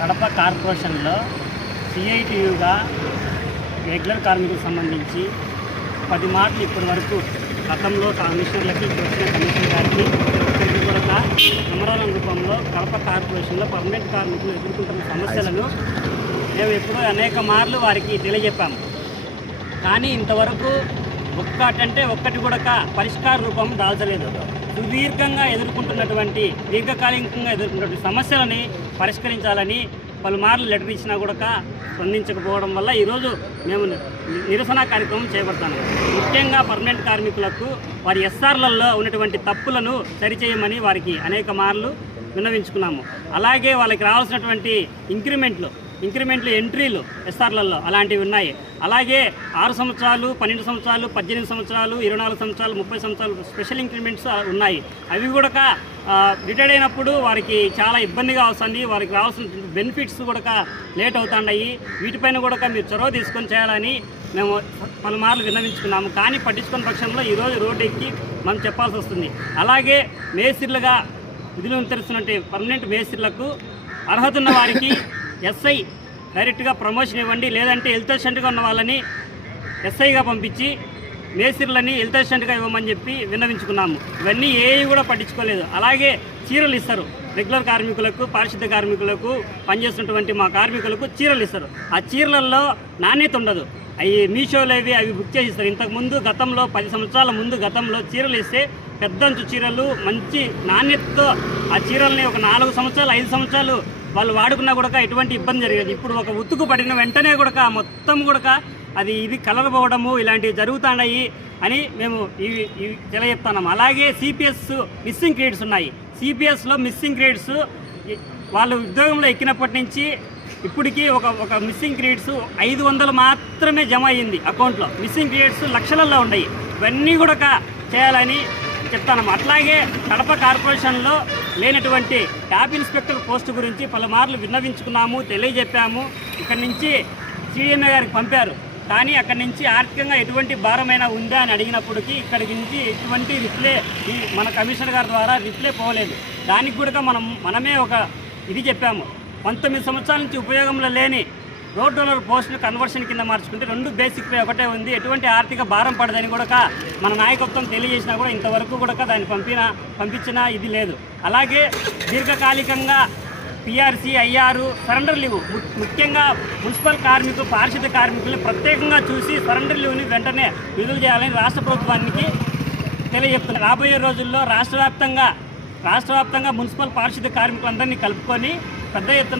కడప కార్పొరేషన్లో సిఐటియుగా రెగ్యులర్ కార్మికులకు సంబంధించి 10 మాటలు ఇప్పటి వరకు గతంలో కమిషనర్లకి వచ్చిన కమిషనర్ గారికి ఇక్కడికి కూడా మెమోరాండం రూపంలో కడప కార్పొరేషన్లో పర్మనెంట్ కార్మికులు ఎదుర్కొంటున్న సమస్యలను మేము ఎప్పుడూ అనేక మార్లు వారికి తెలియజెప్పాము. కానీ ఇంతవరకు ఒక్కటి కూడా పరిష్కార రూపం దాల్చలేదు. సుదీర్ఘంగా ఎదుర్కొంటున్నటువంటి దీర్ఘకాలికంగా ఎదుర్కొన్నటువంటి సమస్యలని పరిష్కరించాలని పలుమార్లు లెటర్ ఇచ్చినా కూడా స్పందించకపోవడం వల్ల ఈరోజు మేము నిరసన కార్యక్రమం చేపడతాము. ముఖ్యంగా పర్మనెంట్ కార్మికులకు వారి ఎస్ఆర్లలో ఉన్నటువంటి తప్పులను సరిచేయమని వారికి అనేక మార్లు విన్నవించుకున్నాము. అలాగే వాళ్ళకి రావాల్సినటువంటి ఇంక్రిమెంట్లు ఎంట్రీలు ఎస్ఆర్లలో అలాంటివి ఉన్నాయి. అలాగే 6 సంవత్సరాలు, 12 సంవత్సరాలు, 18 సంవత్సరాలు, 24 సంవత్సరాలు, 30 సంవత్సరాలు స్పెషల్ ఇంక్రిమెంట్స్ ఉన్నాయి. అవి కూడా రిటైర్డ్ అయినప్పుడు వారికి చాలా ఇబ్బందిగా వస్తుంది. వారికి రావాల్సిన బెనిఫిట్స్ కూడా లేట్ అవుతున్నాయి. వీటిపైన కూడా మీరు చొరవ తీసుకొని చేయాలని మేము పలుమార్లు విన్నవించుకున్నాము. కానీ పట్టించుకున్న పక్షంలో ఈరోజు రోడ్డు ఎక్కి మనం చెప్పాల్సి వస్తుంది. అలాగే మేస్త్రీలుగా విధులు తెరుస్తున్నట్టు పర్మనెంట్ మేస్త్రీలకు అర్హత ఉన్న వారికి ఎస్ఐ డైరెక్ట్గా ప్రమోషన్ ఇవ్వండి, లేదంటే హెల్త్ అసిస్టెంట్గా ఉన్న వాళ్ళని ఎస్ఐగా పంపించి మేస్త్రీలని హెల్త్ అసిస్టెంట్గా ఇవ్వమని చెప్పి విన్నవించుకున్నాము. ఇవన్నీ ఏవి కూడా పట్టించుకోలేదు. అలాగే చీరలు ఇస్తారు రెగ్యులర్ కార్మికులకు, పారిశుద్ధ కార్మికులకు, పనిచేస్తున్నటువంటి మా కార్మికులకు చీరలు ఇస్తారు. ఆ చీరలలో నాణ్యత ఉండదు. అవి మీషోలో అవి బుక్ చేసి ఇస్తారు. ఇంతకుముందు గతంలో 10 సంవత్సరాల ముందు చీరలు ఇస్తే పెద్దంచు చీరలు మంచి నాణ్యతతో ఆ చీరల్ని ఒక 4 సంవత్సరాలు 5 సంవత్సరాలు వాళ్ళు వాడుకున్నా కూడా ఎటువంటి ఇబ్బంది జరిగేది. ఇప్పుడు ఒక ఉతుకు పడిన వెంటనే కూడా మొత్తం కూడా ఇది కలర్ పోవడము ఇలాంటివి జరుగుతున్నాయి అని మేము ఇవి తెలియజెప్తున్నాము. అలాగే సిపిఎస్ మిస్సింగ్ క్రెడిట్స్ ఉన్నాయి. సిపిఎస్లో మిస్సింగ్ క్రెడిట్స్ వాళ్ళు ఉద్యోగంలో ఎక్కినప్పటి నుంచి ఇప్పటికీ ఒక మిస్సింగ్ క్రెడిట్స్ 500 మాత్రమే జమ అయ్యింది అకౌంట్లో. మిస్సింగ్ క్రెడిట్స్ లక్షలలో ఉన్నాయి. ఇవన్నీ కూడా చేయాలని చెప్తాను. అట్లాగే కడప కార్పొరేషన్లో లేనటువంటి ట్యాబ్ ఇన్స్పెక్టర్ పోస్టు గురించి పలుమార్లు విన్నవించుకున్నాము, తెలియజెప్పాము. ఇక్కడి నుంచి సిడిఎంఏ గారికి పంపారు. కానీ అక్కడి నుంచి ఆర్థికంగా ఎటువంటి భారమైనా ఉందా అని అడిగినప్పటికీ ఇక్కడికి నుంచి ఎటువంటి రిప్లై మన కమిషనర్ గారి ద్వారా రిప్లై పోలేదు. దానికి కూడా మనమే ఇది చెప్పాము. 19 సంవత్సరాల నుంచి ఉపయోగంలో లేని రోడ్ రోలర్ పోస్టులు కన్వర్షన్ కింద మార్చుకుంటే 2 బేసిక్ పే ఒకటే ఉంది. ఎటువంటి ఆర్థిక భారం పడదని కూడా మన నాయకత్వం తెలియజేసినా కూడా ఇంతవరకు కూడా దాన్ని పంపించినా ఇది లేదు. అలాగే దీర్ఘకాలికంగా పిఆర్సీ, ఐఆర్, సరెండర్ లీవ్ ముఖ్యంగా మున్సిపల్ కార్మికులు, పారిశుద్ధ కార్మికులు ప్రత్యేకంగా చూసి సరెండర్ లీవ్ని వెంటనే విడుదల చేయాలని రాష్ట్ర ప్రభుత్వానికి తెలియజెప్తున్నారు. రాబోయే రోజుల్లో రాష్ట్ర వ్యాప్తంగా మున్సిపల్ పారిశుద్ధ కార్మికులందరినీ కలుపుకొని పెద్ద ఎత్తున